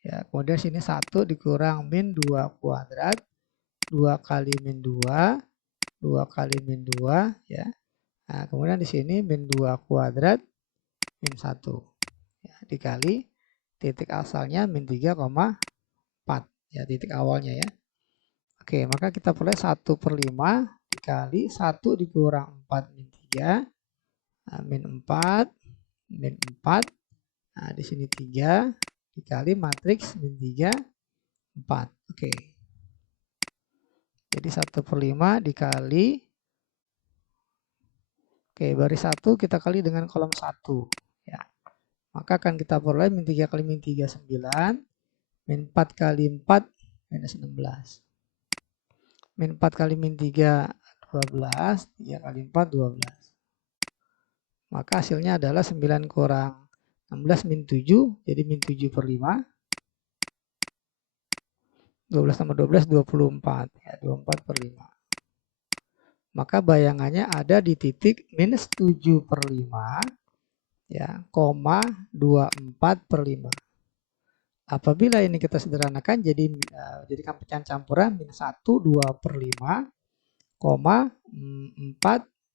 Ya, kemudian sini 1 dikurang min 2 kuadrat. 2 kali min 2. 2 kali min 2 ya. Nah, kemudian di sini min 2 kuadrat min 1 ya, dikali titik asalnya min 3,4 ya, titik awalnya ya. Oke, maka kita peroleh 1/5 dikali 1 dikurang 4 min 3, nah, min 4, min 4, nah di sini 3 dikali matriks min 3, 4. Oke. Jadi 1/5 dikali, oke, baris 1 kita kali dengan kolom 1 ya. Maka akan kita peroleh min 3 kali min 3 9, min 4 kali 4 minus 16. Min 4 kali min 3 12, 3 kali 4 12. Maka hasilnya adalah 9 kurang 16 min 7, jadi min 7/5. 12 tambah 12 24 ya, 24/5. Maka bayangannya ada di titik minus 7/5 ya, 24/5. Apabila ini kita sederhanakan jadikan pecahan campuran min 1 2/5, 4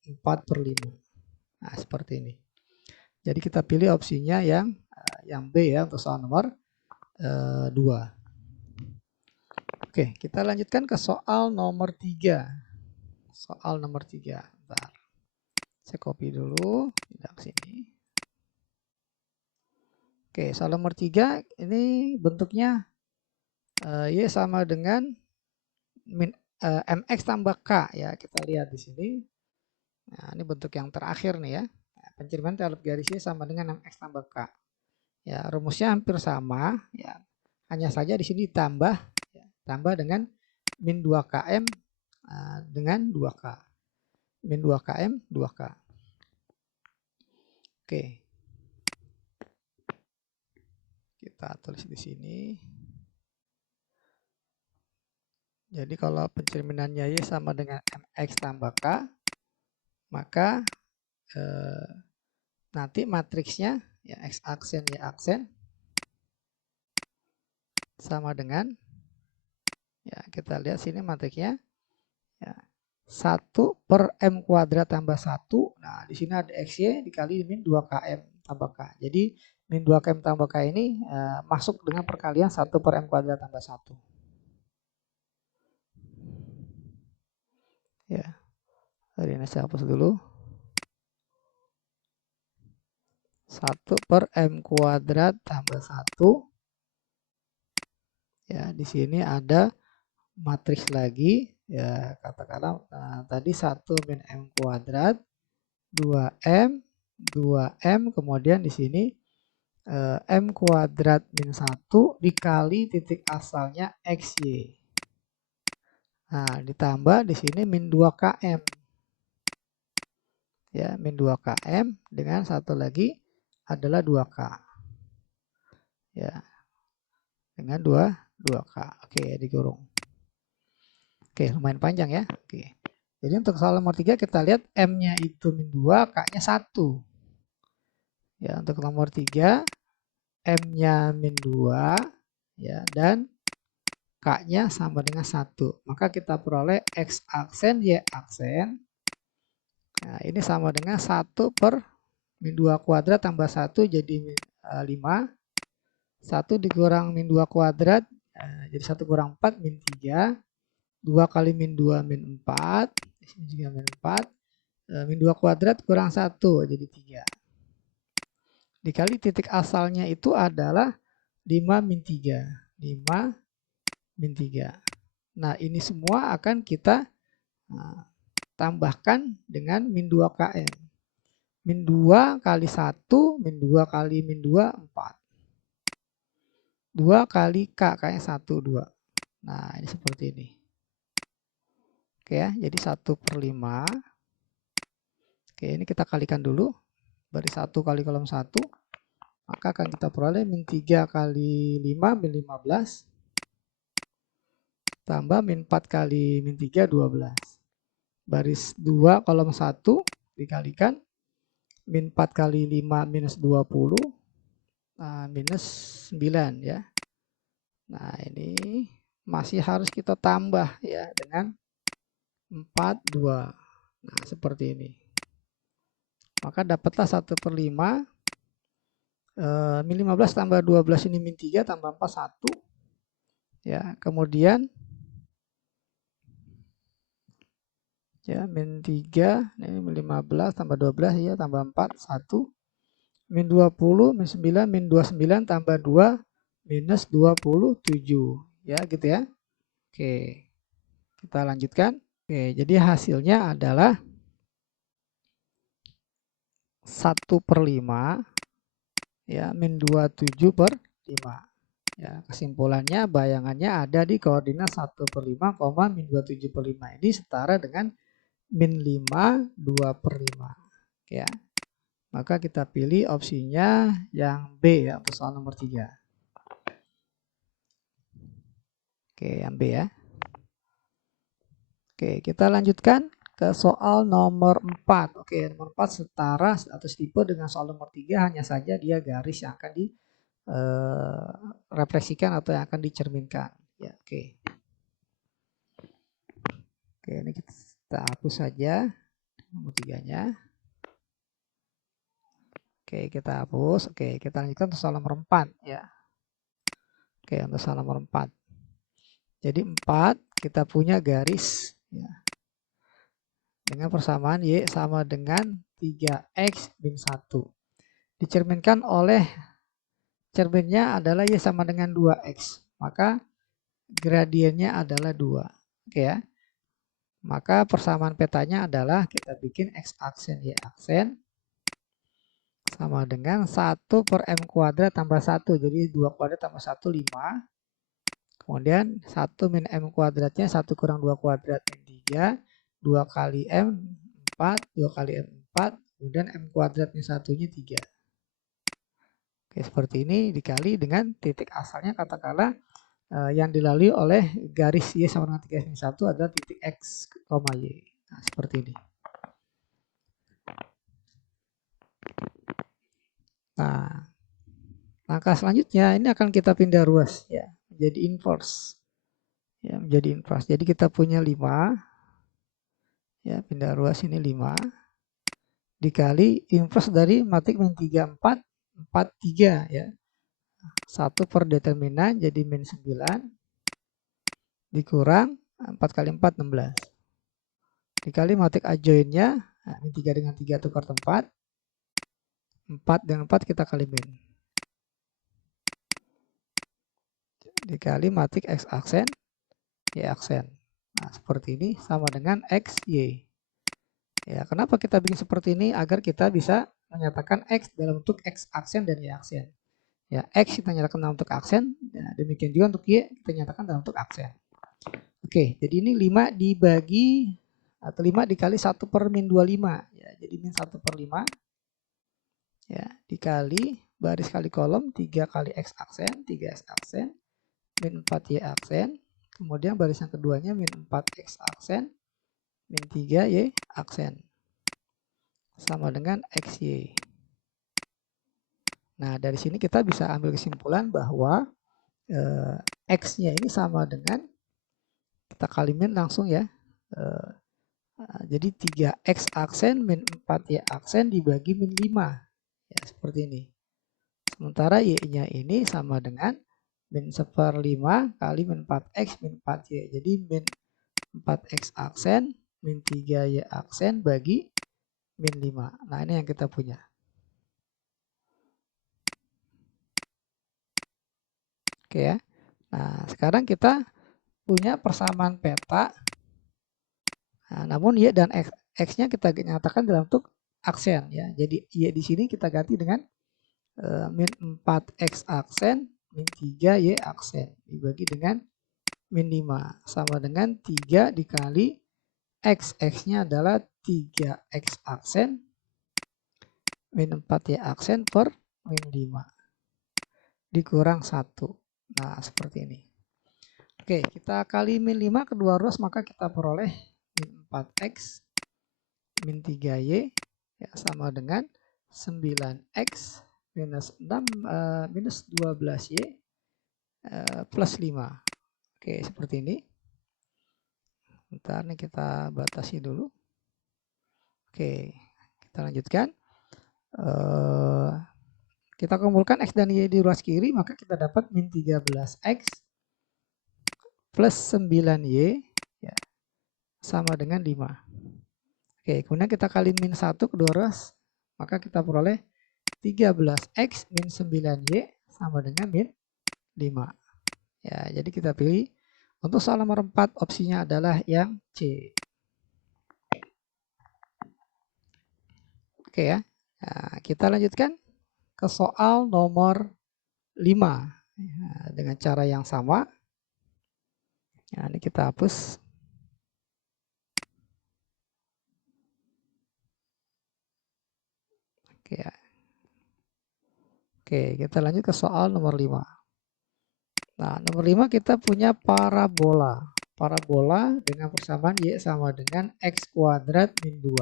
4/5. Nah, seperti ini. Jadi kita pilih opsinya yang B ya, untuk soal nomor 2. Oke, kita lanjutkan ke soal nomor 3. Soal nomor 3. Bentar. Saya copy dulu, pindah ke sini. Oke, soal nomor 3 ini bentuknya Y sama dengan MX tambah K ya. Kita lihat di sini. Nah, ini bentuk yang terakhir nih ya. Pencerimaan teorem garis Y sama dengan MX tambah K. Ya, rumusnya hampir sama ya. Hanya saja di sini ditambah ya, tambah dengan min 2 km dengan 2K. Min 2 km 2K. Oke. Kita tulis di sini. Jadi kalau pencerminannya Y sama dengan MX tambah K, maka nanti matriksnya ya X aksen Y aksen sama dengan, ya kita lihat sini matriksnya ya, 1/m kuadrat tambah 1. Nah, di sini ada XY dikali min 2 km tambah K. Jadi min 2 km tambah K ini masuk dengan perkalian 1/m kuadrat tambah 1. Ya, hari ini saya hapus dulu. 1/m kuadrat tambah 1. Ya, di sini ada matriks lagi. Ya, katakanlah tadi 1 min M kuadrat, 2M, 2M, kemudian di sini M kuadrat min 1 dikali titik asalnya XY. Nah, ditambah di sini min 2 km. Ya, min 2 km dengan satu lagi adalah 2K. Ya. Dengan 2K. Oke, digurung. Oke, lumayan panjang ya. Oke. Jadi untuk soal nomor 3 kita lihat M-nya itu min 2, K-nya 1. Ya, untuk nomor 3 M-nya min 2 ya, dan K-nya sama dengan 1. Maka kita peroleh X aksen Y aksen. Nah, ini sama dengan 1 per min 2 kuadrat tambah 1 jadi 5. 1 dikurang min 2 kuadrat jadi 1 kurang 4 min 3. 2 kali min 2 min 4. Di sini juga min 4. Min 2 kuadrat kurang 1 jadi 3. Dikali titik asalnya itu adalah 5 min 3. 5 min 3. Nah, ini semua akan kita tambahkan dengan min 2 km. Min 2 kali 1, min 2 kali min 2, 4. 2 kali K, K-nya 1, 2. Nah, ini seperti ini. Oke ya, jadi 1/5. Oke, ini kita kalikan dulu. Baris 1 kali kolom 1. Maka akan kita peroleh min 3 kali 5, min 15. Tambah min 4 kali min 3, 12. Baris 2 kolom 1 dikalikan min 4 kali 5 minus 20 minus 9 ya. Nah, ini masih harus kita tambah ya dengan 4, 2. Nah, seperti ini. Maka dapatlah 1/5. Min 15 tambah 12 ini min 3 tambah 4 1. Ya, kemudian ya min 3 ini min 15 tambah 12 ya tambah 4 1. Min 20 min 9 min 29 tambah 2 minus 27 ya gitu ya. Oke, kita lanjutkan. Oke, jadi hasilnya adalah 1/5 ya min 27/5. Ya, kesimpulannya bayangannya ada di koordinat 1/5, min 27/5 ini setara dengan min 5 2/5 ya. Maka kita pilih opsinya yang B ya untuk soal nomor 3. Oke, yang B ya. Oke, kita lanjutkan ke soal nomor 4. Oke, nomor 4 setara atau setipe dengan soal nomor 3, hanya saja dia garis yang akan direfleksikan atau yang akan dicerminkan. Ya, oke. Oke, ini kita hapus saja nomor 3-nya. Oke, kita hapus. Oke, kita lanjutkan untuk soal nomor 4 ya. Oke, untuk soal nomor 4. Jadi 4 kita punya garis ya. Dengan persamaan Y sama dengan 3X min 1. Dicerminkan oleh cerminnya adalah Y sama dengan 2X. Maka gradiennya adalah 2. Oke ya. Maka persamaan petanya adalah kita bikin X aksen Y aksen sama dengan 1/M kuadrat tambah 1. Jadi 2 kuadrat tambah 1 5. Kemudian 1 min M kuadratnya 1 kurang 2 kuadrat min 3. 2 kali M 4. 2 kali M 4. Kemudian M kuadratnya satunya 3. Oke, seperti ini dikali dengan titik asalnya katakanlah yang dilalui oleh garis Y sama dengan 3X min 1 adalah titik X, Y. Nah, seperti ini. Nah, langkah selanjutnya ini akan kita pindah ruas ya, menjadi inverse. Ya, menjadi inverse. Jadi kita punya 5. Ya, pindah ruas ini 5 dikali inverse dari matik min 3 4 4 3 ya. 1 per determinan jadi min 9 dikurang 4 kali 4 16. Dikali matik adjoinnya, nah, min 3 dengan 3 tukar tempat. 4 dengan 4 kita kali min. Dikali matik X aksen, Y aksen. Nah, seperti ini sama dengan X, Y. Ya, kenapa kita bikin seperti ini? Agar kita bisa menyatakan X dalam bentuk X aksen dan Y aksen. Ya, X kita nyatakan dalam bentuk aksen, ya, demikian juga untuk Y kita nyatakan dalam bentuk aksen. Oke, jadi ini 5 dibagi atau 5 dikali 1 per min 25 ya, jadi min 1/5 ya, dikali baris kali kolom 3 kali X aksen, 3X aksen min 4Y aksen, kemudian baris yang keduanya min 4X aksen min 3Y aksen sama dengan XY. Nah, dari sini kita bisa ambil kesimpulan bahwa X-nya ini sama dengan, kita kali min langsung ya, jadi 3X aksen min 4Y aksen dibagi min 5 ya, seperti ini. Sementara Y-nya ini sama dengan min 1/5 kali min 4X min 4Y, jadi min 4X aksen min 3Y aksen bagi min 5. Nah, ini yang kita punya. Oke ya. Nah, sekarang kita punya persamaan peta. Nah, namun Y dan X-nya kita nyatakan dalam bentuk aksen ya. Jadi Y di sini kita ganti dengan min 4X aksen min 3Y aksen dibagi dengan min 5 sama dengan 3 dikali X. X-nya adalah 3X aksen min 4Y aksen per min 5 dikurang 1. Nah, seperti ini. Oke, kita kali min 5 kedua ruas, maka kita peroleh min 4X min 3Y ya, sama dengan 9X minus 6 minus 12Y plus 5. Oke, seperti ini. Bentar nih kita batasi dulu. Oke, kita lanjutkan. kita kumpulkan X dan Y di ruas kiri, maka kita dapat min 13X plus 9Y ya, sama dengan 5. Oke, kemudian kita kali min 1 kedua ruas, maka kita peroleh 13X min 9Y sama dengan min 5. Ya, jadi kita pilih untuk soal nomor 4 opsinya adalah yang C. Oke ya. Nah, kita lanjutkan ke soal nomor 5 dengan cara yang sama. Nah, ini kita hapus. Oke ya. Oke, kita lanjut ke soal nomor 5. Nah, nomor 5 kita punya parabola. Parabola dengan persamaan Y sama dengan X kuadrat min 2.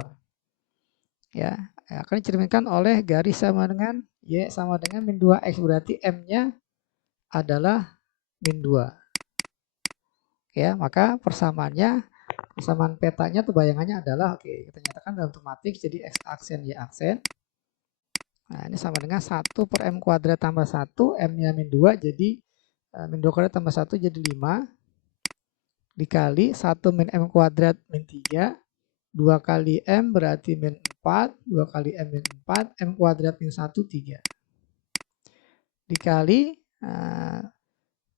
Ya, akan dicerminkan oleh garis sama dengan Y sama dengan min 2X. Berarti M-nya adalah min 2. Ya, maka persamaannya, persamaan petanya tuh bayangannya adalah, oke, kita nyatakan dalam bentuk matriks jadi X aksen Y aksen. Nah, ini sama dengan 1 per M kuadrat tambah 1, M-nya min 2, jadi min 2 kuadrat tambah 1 jadi 5. Dikali 1 min M kuadrat min 3, 2 kali M berarti min 4, 2 kali M min 4, M kuadrat min 1, 3. Dikali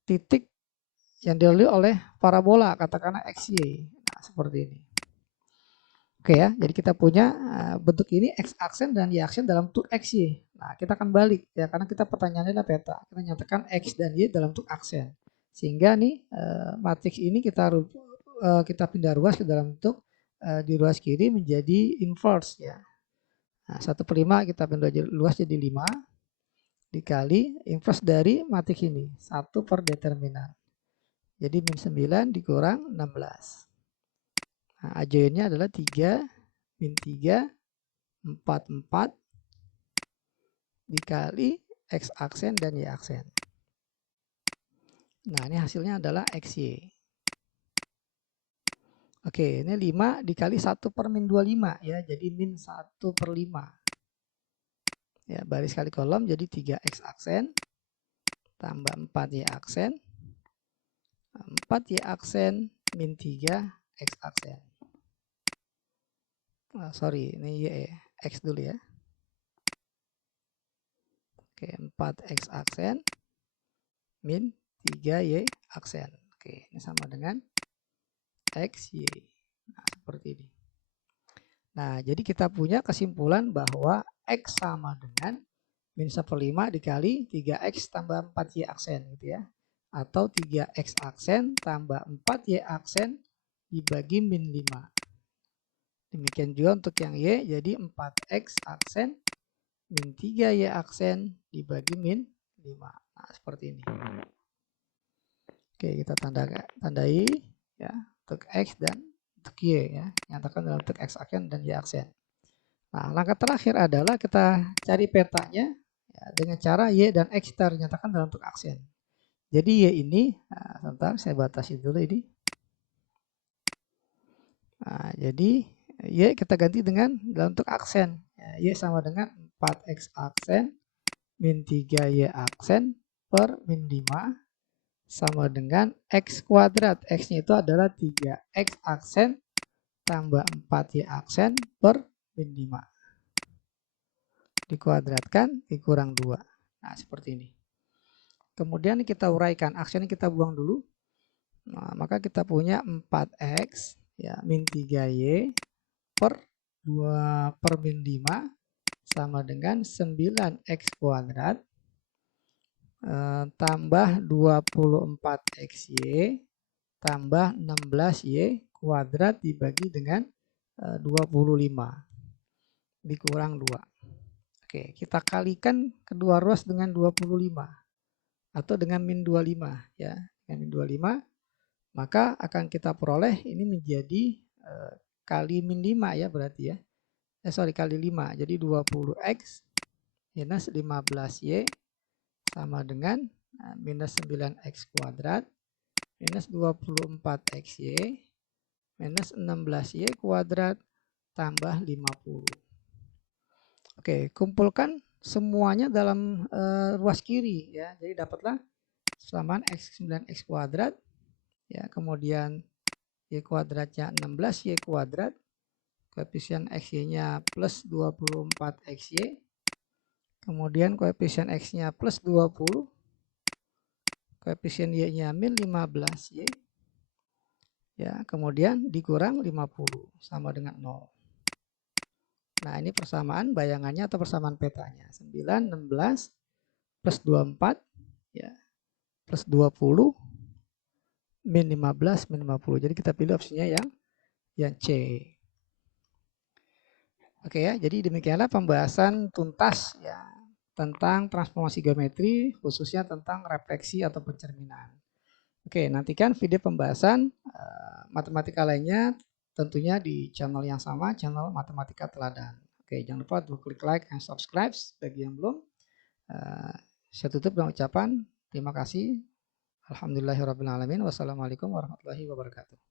titik yang dilalui oleh parabola, katakanlah XY. Nah, seperti ini. Oke ya, jadi kita punya bentuk ini X aksen dan Y aksen dalam bentuk XY. Nah, kita akan balik ya, karena kita pertanyaannya adalah peta. Kita nyatakan X dan Y dalam bentuk aksen. Sehingga nih matriks ini kita pindah ruas ke dalam bentuk di ruas kiri menjadi inverse ya. Nah, 1/5 kita pindah luas jadi 5 dikali inverse dari matriks ini 1 per determinan. Jadi min 9 dikurang 16. Nah, adjoinnya adalah 3 min 3 4 dikali X aksen dan Y aksen. Nah, ini hasilnya adalah XY. Oke, ini 5 dikali 1 per min 25 ya, jadi min 1/5. Ya, baris kali kolom jadi 3X aksen tambah 4Y aksen. 4Y aksen min 3X aksen. Oh, sorry, ini Y, X dulu ya. Oke, 4X aksen min 3Y aksen. Oke, ini sama dengan XY. Nah, seperti ini. Nah, jadi kita punya kesimpulan bahwa X sama dengan min 1/5 dikali 3X tambah 4Y aksen gitu ya. Atau 3X aksen tambah 4Y aksen dibagi min 5. Demikian juga untuk yang Y, jadi 4X aksen min 3Y aksen dibagi min 5. Nah, seperti ini. Oke, kita tandai ya untuk X dan untuk Y ya. Nyatakan dalam bentuk X aksen dan Y aksen. Nah, langkah terakhir adalah kita cari petanya ya, dengan cara Y dan X kita nyatakan dalam bentuk aksen. Jadi Y ini, sebentar saya batasi dulu ini. Nah, jadi Y kita ganti dengan dalam bentuk aksen. Y sama dengan 4X aksen min 3Y aksen per min 5 sama dengan X kuadrat. X-nya itu adalah 3X aksen tambah 4Y aksen per min 5. Dikuadratkan dikurang 2. Nah, seperti ini. Kemudian kita uraikan, aksennya kita buang dulu. Nah, maka kita punya 4X ya min 3Y per 2 per min 5 sama dengan 9X kuadrat tambah 24XY tambah 16Y kuadrat dibagi dengan 25 dikurang 2. Oke, kita kalikan kedua ruas dengan 25 atau dengan min 25 ya. Dengan min 25 maka akan kita peroleh ini menjadi kali min 5 ya berarti ya. Kali 5. Jadi 20X minus 15Y sama dengan minus 9X kuadrat minus 24XY minus 16Y kuadrat tambah 50. Oke, kumpulkan semuanya dalam ruas kiri ya. Jadi dapatlah persamaan X9 X kuadrat ya, kemudian Y kuadratnya 16 Y kuadrat, koefisien XY-nya plus 24 XY, kemudian koefisien X-nya plus 20, koefisien Y-nya min 15 Y, ya, kemudian dikurang 50 sama dengan 0. Nah, ini persamaan bayangannya atau persamaan petanya. 9, 16, plus 24, ya, plus 20, min 15, min 50. Jadi kita pilih opsinya yang C. Oke ya, jadi demikianlah pembahasan tuntas ya tentang transformasi geometri, khususnya tentang refleksi atau pencerminan. Oke, nantikan video pembahasan matematika lainnya tentunya di channel yang sama, channel Matematika Teladan. Oke, jangan lupa untuk klik like and subscribe bagi yang belum. Saya tutup dengan ucapan terima kasih. Alhamdulillahirrabbilalamin. Wassalamualaikum warahmatullahi wabarakatuh.